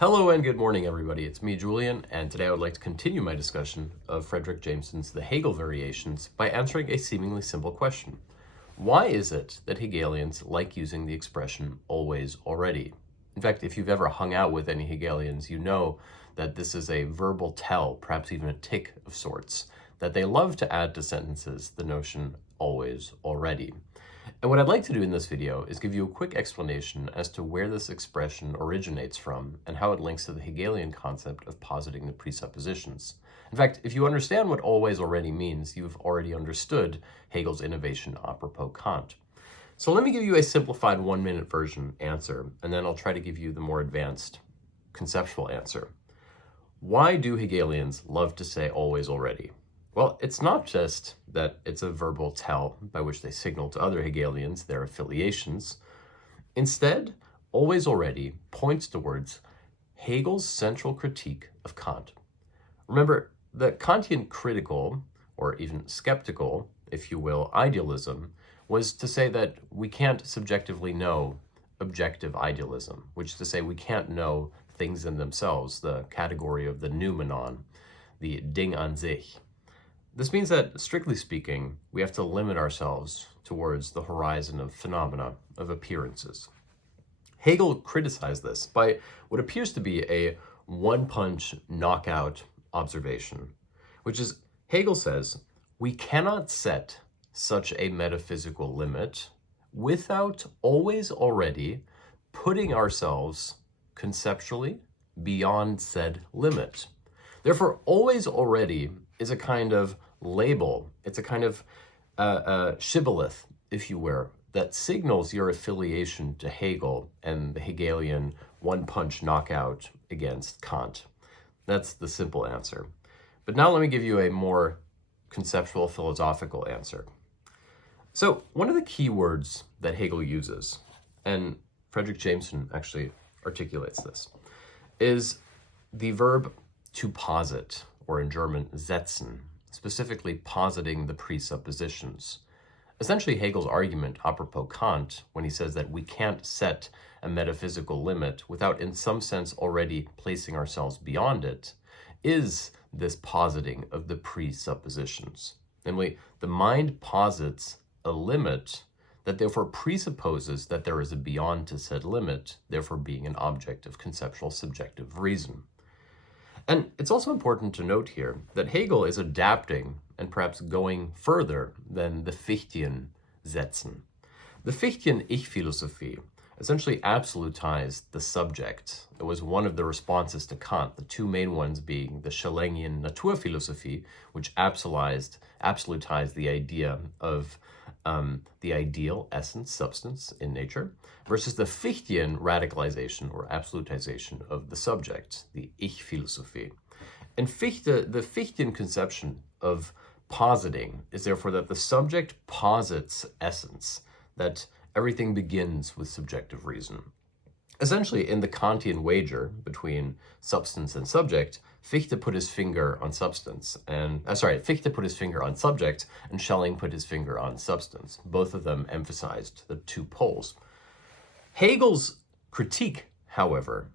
Hello and good morning, everybody. It's me, Julian, and today I would like to continue my discussion of Frederick Jameson's The Hegel Variations by answering a seemingly simple question. Why is it that Hegelians like using the expression always already? In fact, if you've ever hung out with any Hegelians, you know that this is a verbal tell, perhaps even a tic of sorts, that they love to add to sentences the notion always already. And what I'd like to do in this video is give you a quick explanation as to where this expression originates from and how it links to the Hegelian concept of positing the presuppositions. In fact, if you understand what always already means, you've already understood Hegel's innovation apropos Kant. So let me give you a simplified 1-minute version answer, and then I'll try to give you the more advanced conceptual answer. Why do Hegelians love to say always already? Well, it's not just that it's a verbal tell by which they signal to other Hegelians their affiliations. Instead, always already points towards Hegel's central critique of Kant. Remember, the Kantian critical, or even skeptical, if you will, idealism was to say that we can't subjectively know objective idealism, which is to say we can't know things in themselves, the category of the noumenon, the Ding an sich. This means that, strictly speaking, we have to limit ourselves towards the horizon of phenomena, of appearances. Hegel criticized this by what appears to be a one-punch knockout observation, which is, Hegel says, we cannot set such a metaphysical limit without always already putting ourselves conceptually beyond said limit. Therefore, always already is a kind of label. It's a kind of shibboleth, if you will, that signals your affiliation to Hegel and the Hegelian one-punch knockout against Kant. That's the simple answer. But now let me give you a more conceptual, philosophical answer. So one of the key words that Hegel uses, and Frederick Jameson actually articulates this, is the verb to posit, or in German, setzen, specifically positing the presuppositions. Essentially, Hegel's argument apropos Kant, when he says that we can't set a metaphysical limit without in some sense already placing ourselves beyond it, is this positing of the presuppositions. Namely, the mind posits a limit that therefore presupposes that there is a beyond to said limit, therefore being an object of conceptual subjective reason. And it's also important to note here that Hegel is adapting and perhaps going further than the Fichtean setzen. The Fichtean Ich-Philosophie essentially absolutized the subject. It was one of the responses to Kant, the two main ones being the Schelengian Naturphilosophie, which absolutized the idea of the ideal essence, substance in nature, versus the Fichtean radicalization or absolutization of the subject, the Ich-Philosophie. And the Fichtean conception of positing is therefore that the subject posits essence, that everything begins with subjective reason. Essentially, in the Kantian wager between substance and subject, Fichte put his finger on substance, Fichte put his finger on subject, and Schelling put his finger on substance. Both of them emphasized the two poles. Hegel's critique, however,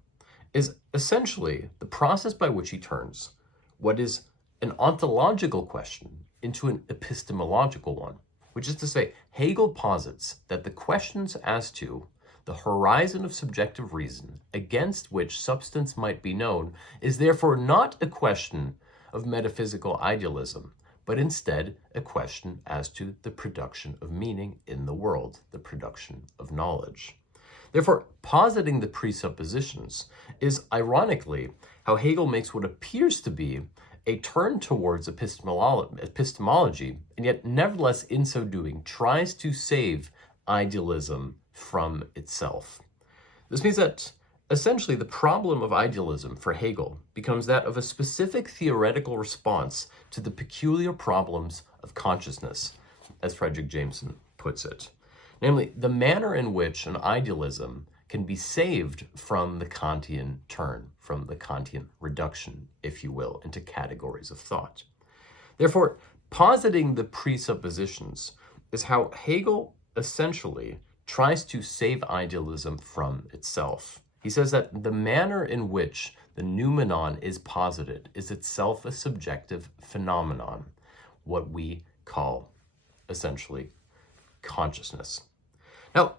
is essentially the process by which he turns what is an ontological question into an epistemological one, which is to say, Hegel posits that the questions as to the horizon of subjective reason against which substance might be known is therefore not a question of metaphysical idealism, but instead a question as to the production of meaning in the world, the production of knowledge. Therefore, positing the presuppositions is ironically how Hegel makes what appears to be a turn towards epistemology, and yet nevertheless in so doing tries to save idealism from itself. This means that essentially the problem of idealism for Hegel becomes that of a specific theoretical response to the peculiar problems of consciousness, as Frederick Jameson puts it. Namely, the manner in which an idealism can be saved from the Kantian turn, from the Kantian reduction, if you will, into categories of thought. Therefore, positing the presuppositions is how Hegel essentially tries to save idealism from itself. He says that the manner in which the noumenon is posited is itself a subjective phenomenon, what we call essentially consciousness. Now,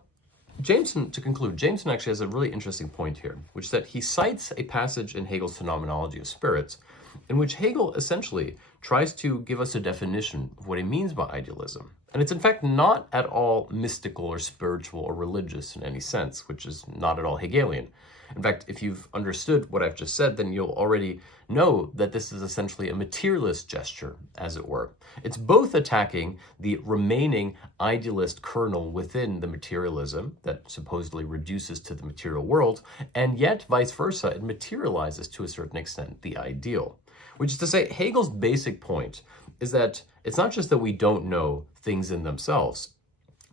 Jameson, to conclude, Jameson actually has a really interesting point here, which is that he cites a passage in Hegel's Phenomenology of Spirits, in which Hegel essentially tries to give us a definition of what he means by idealism. And it's in fact not at all mystical or spiritual or religious in any sense, which is not at all Hegelian. In fact, if you've understood what I've just said, then you'll already know that this is essentially a materialist gesture, as it were. It's both attacking the remaining idealist kernel within the materialism that supposedly reduces to the material world, and yet vice versa, it materializes to a certain extent the ideal. Which is to say, Hegel's basic point is that it's not just that we don't know things in themselves.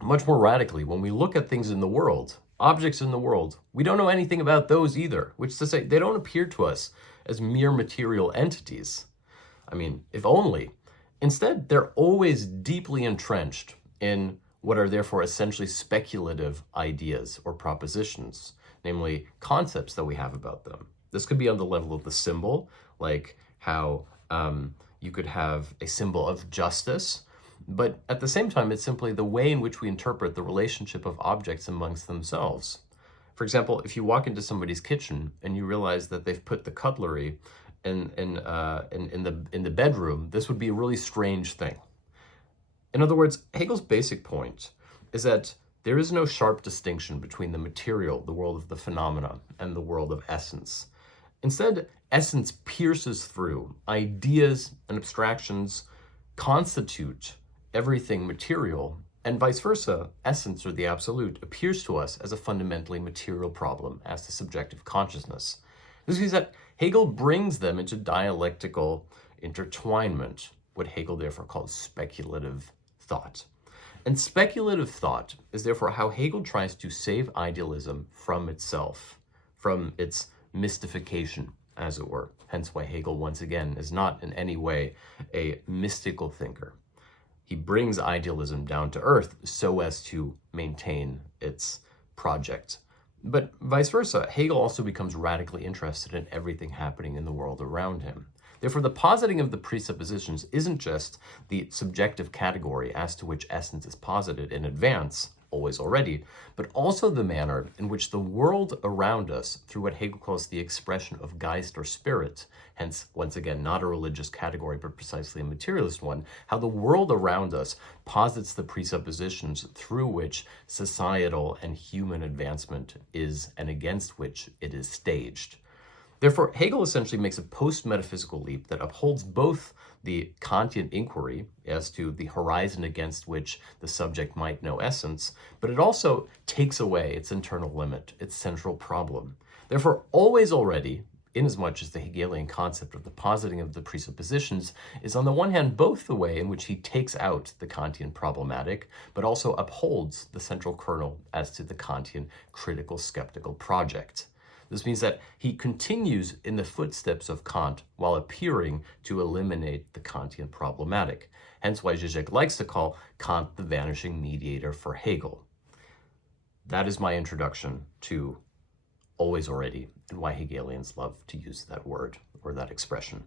Much more radically, when we look at things in the world, objects in the world, we don't know anything about those either, which is to say, they don't appear to us as mere material entities. I mean, if only. Instead, they're always deeply entrenched in what are therefore essentially speculative ideas or propositions, namely concepts that we have about them. This could be on the level of the symbol, like how you could have a symbol of justice, but at the same time, it's simply the way in which we interpret the relationship of objects amongst themselves. For example, if you walk into somebody's kitchen and you realize that they've put the cutlery in the bedroom, this would be a really strange thing. In other words, Hegel's basic point is that there is no sharp distinction between the material, the world of the phenomena, and the world of essence. Instead, essence pierces through. Ideas and abstractions constitute everything material, and vice versa, essence, or the absolute, appears to us as a fundamentally material problem as to subjective consciousness. This means that Hegel brings them into dialectical intertwinement, what Hegel therefore calls speculative thought. And speculative thought is therefore how Hegel tries to save idealism from itself, from its mystification, as it were. Hence why Hegel, once again, is not in any way a mystical thinker. He brings idealism down to earth so as to maintain its project. But vice versa, Hegel also becomes radically interested in everything happening in the world around him. Therefore, the positing of the presuppositions isn't just the subjective category as to which essence is posited in advance, always already, but also the manner in which the world around us, through what Hegel calls the expression of Geist or spirit, hence, once again, not a religious category, but precisely a materialist one, how the world around us posits the presuppositions through which societal and human advancement is and against which it is staged. Therefore, Hegel essentially makes a post-metaphysical leap that upholds both the Kantian inquiry as to the horizon against which the subject might know essence, but it also takes away its internal limit, its central problem. Therefore, always already, inasmuch as the Hegelian concept of the positing of the presuppositions is on the one hand both the way in which he takes out the Kantian problematic, but also upholds the central kernel as to the Kantian critical skeptical project. This means that he continues in the footsteps of Kant while appearing to eliminate the Kantian problematic. Hence why Zizek likes to call Kant the vanishing mediator for Hegel. That is my introduction to always already and why Hegelians love to use that word or that expression.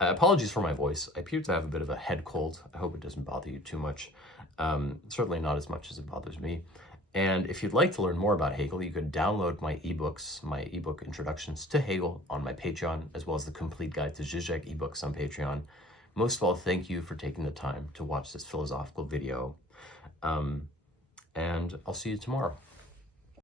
Apologies for my voice. I appear to have a bit of a head cold. I hope it doesn't bother you too much. Certainly not as much as it bothers me. And if you'd like to learn more about Hegel, you can download my ebooks, my ebook introductions to Hegel on my Patreon, as well as the complete guide to Zizek ebooks on Patreon. Most of all, thank you for taking the time to watch this philosophical video. And I'll see you tomorrow.